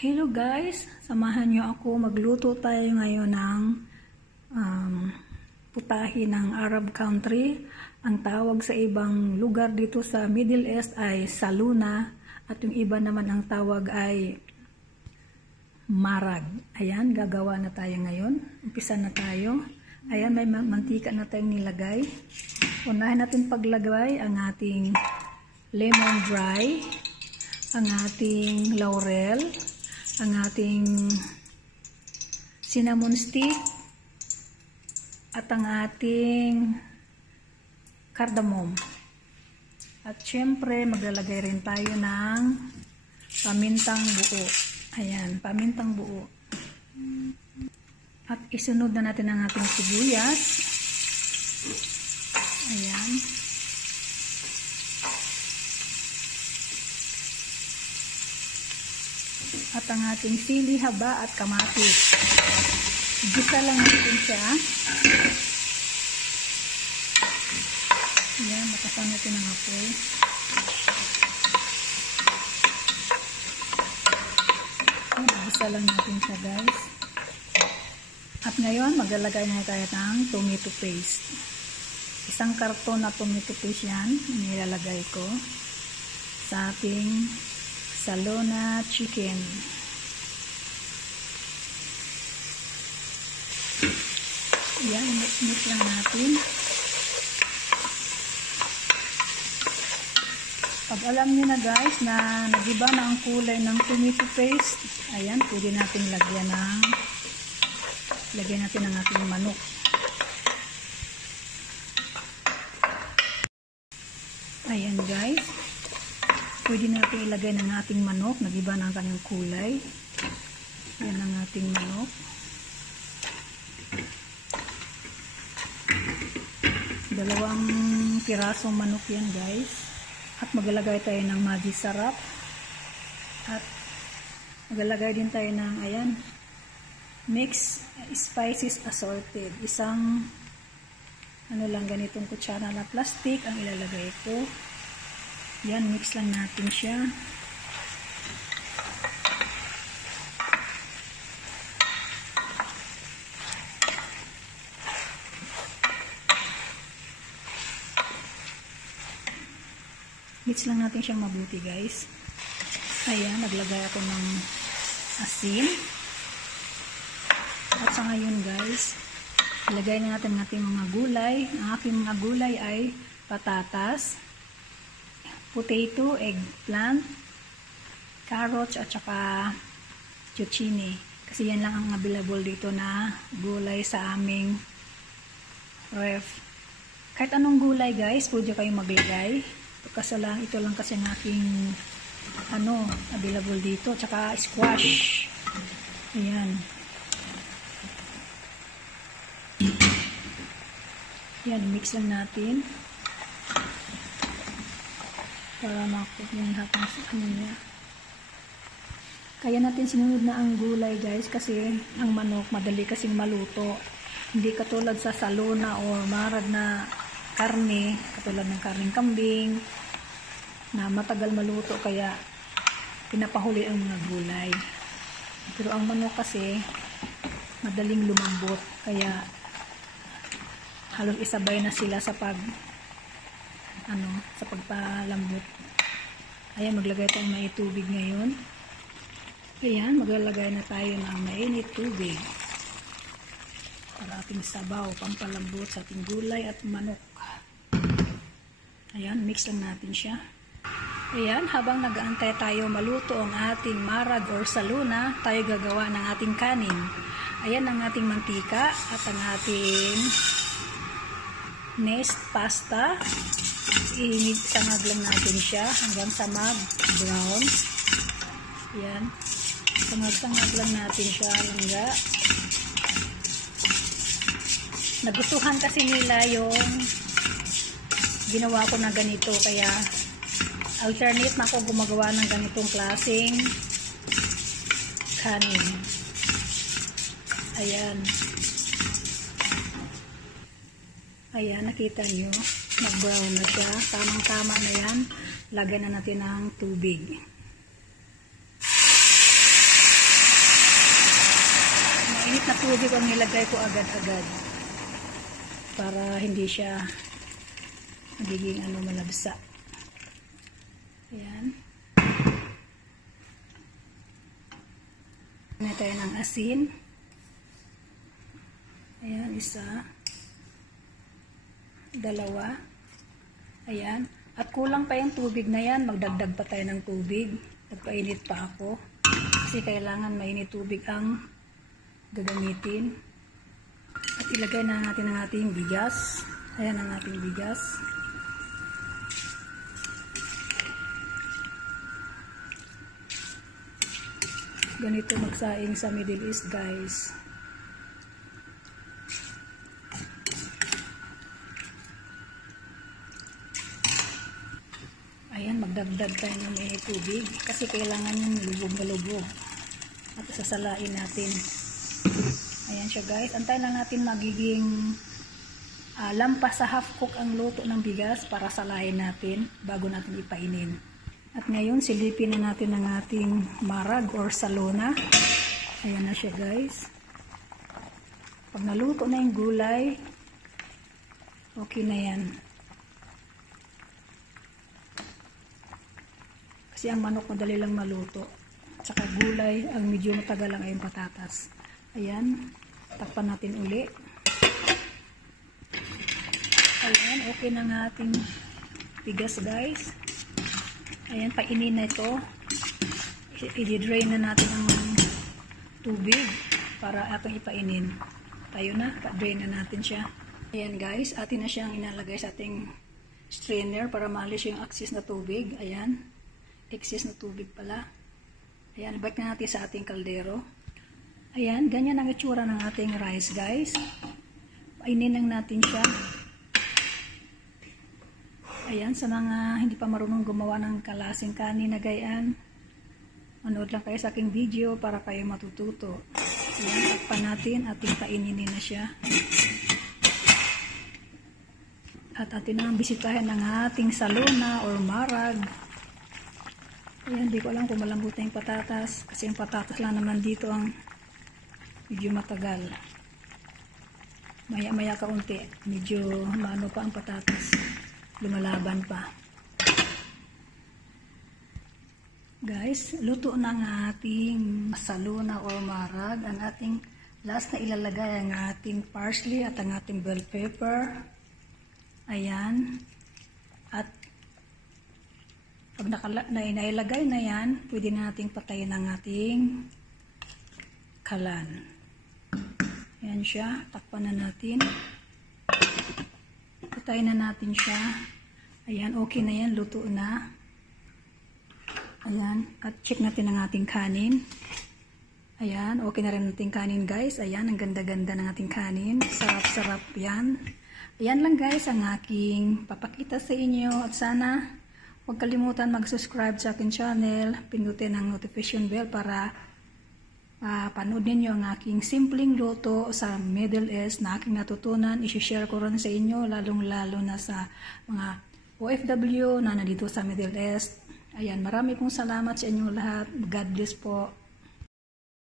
Hello guys, samahan niyo ako. Magluto tayo ngayon ng putahe ng Arab country. Ang tawag sa ibang lugar dito sa Middle East ay saluna at yung iba naman ang tawag ay marag. Ayan, gagawa na tayo ngayon. Umpisa na tayo. Ayan, may mantika na tayong nilagay. Unahin natin paglagay ang ating lemon dry, ang ating laurel, ang ating cinnamon stick, at ang ating cardamom. At syempre, maglalagay rin tayo ng pamintang buo. Ayan, pamintang buo. At isunod na natin ang ating sibuyas. Ayan. At ang ating sili, haba at kamatis. Gisa lang natin siya. Ayan, matasan natin ang apoy. Gisa lang natin siya, guys. At ngayon, maglalagay na tayo ng tomato paste. Isang karton na tomato paste yan, nilalagay ko sa ating salona chicken. Yan, mix lang natin. Pag alam niyo na guys na nagiba na ang kulay ng tomato paste, ayan, pwede natin lagyan natin ang ating manok. Ayan guys. Pwede natin ilagay ng ating manok. Nagiba na ang kanyang kulay. Yan ang ating manok. Dalawang pirasong manok yan guys. At maglalagay tayo ng Maggi sarap. At maglalagay din tayo ng ayan, mixed spices assorted. Isang ano lang, ganitong kutsara na plastic ang ilalagay ko. Yan, mix lang natin siya. Mix lang natin siyang mabuti guys. Ayan, naglagay ako ng asin. At sa ngayon guys, ilagay na natin ang ating mga gulay. Ang aking mga gulay ay patatas, potato, eggplant, carrots, at saka zucchini. Kasi yan lang ang available dito na gulay sa aming ref. Kahit anong gulay guys, pwede kayong maglagay. Ito lang kasi ang aking available dito. Tsaka squash. Ayan. Yan, mix lang natin. Para makot yung lahat ng niya. Kaya natin sinunod na ang gulay guys kasi ang manok madali kasing maluto. Hindi katulad sa salona o marag na karne, katulad ng karneng kambing na matagal maluto kaya pinapahuli ang mga gulay. Pero ang manok kasi madaling lumambot kaya halos isabay na sila sa pagpalambot. Ayan, maglagay tayo ng may tubig ngayon. Ayan, maglalagay na tayo ng mainit tubig para ating sabaw, pampalambot sa ating gulay at manok. Ayan, mix lang natin siya. Ayan, habang nag-aantay tayo maluto ang ating marag or saluna, tayo gagawa ng ating kanin. Ayan ang ating mantika at ang ating nest pasta. Isangag lang natin siya hanggang sa mag-brown. Ayan. Sangag lang natin siya langga. Nagustuhan kasi nila yung ginawa ko na ganito. Kaya alternate na ako gumagawa ng ganitong klaseng kanin. Ayan. Ayan, nakita nyo. Nag-brown na siya. Tamang-tama na yan. Lagyan na natin ng tubig. tubig ang nilagay ko agad-agad para hindi siya magiging malabsa. Ayan. May tayo ng asin. Ayan, isa. Dalawa. Ayan. At kulang pa yung tubig na yan. Magdagdag pa tayo ng tubig. Nagpainit pa ako. Kasi kailangan mainit tubig ang gagamitin. At ilagay na natin ang ating bigas. Ayan ang ating bigas. Ganito magsaing sa Middle East, guys. Ayan, magdagdag tayo ng mainit tubig kasi kailangan yung lubog na lubog. At sasalain natin. Ayan siya, guys. Antayin lang natin magiging lampas sa half cook ang luto ng bigas para salain natin bago natin ipainin. At ngayon, silipin na natin ang ating marag or salona. Ayan na siya, guys. Pag naluto na yung gulay, okay na yan. Kasi ang manok madali lang maluto. At saka gulay, ang medyo matagal lang ay yung patatas. Ayan, takpan natin uli. Ayan, okay na nga ating bigas, guys. Ayan, painin na ito. I-drain na natin ang tubig para ating ipainin. Tayo na, pa-drain na natin siya. Ayan, guys, atin na siyang inalagay sa ating strainer para maalis yung excess na tubig. Ayan, excess na tubig pala. Ayan, balik na natin sa ating kaldero. Ayan, ganyan ang itsura ng ating rice, guys. Painin lang natin siya. Ayan, sa mga hindi pa marunong gumawa ng kalasing kanin na gayaan, manood lang kayo sa aking video para kayo matututo. Ayan, takpan natin at paininin na siya. At atin na bisitahin ang ating salona or marag. Ayan, hindi ko alam kung malambot na yung patatas kasi yung patatas lang naman dito ang medyo matagal. Maya-maya kaunti, medyo maano pa ang patatas. Lumalaban pa. Guys, luto na ang ating salona or marag. Ang ating last na ilalagay ang ating parsley at ang ating bell pepper. Ayan. At pag nailagay na yan, pwede nating patayin ang ating kalan. Ayan siya. Takpan na natin. Patayin na natin siya. Ayan, okay na yan. Luto na. Ayan. At check natin ang ating kanin. Ayan, okay na rin ating kanin, guys. Ayan, ang ganda-ganda ng ating kanin. Sarap-sarap yan. Ayan lang, guys, ang aking papakita sa inyo. At sana, huwag kalimutan mag-subscribe sa aking channel. Pindutin ang notification bell para panood ninyo ang aking simpleng luto sa Middle East na aking natutunan. I-share ko rin sa inyo, lalong-lalo na sa mga OFW na nandito sa Middle East. Ayan, marami pong salamat sa inyong lahat. God bless po.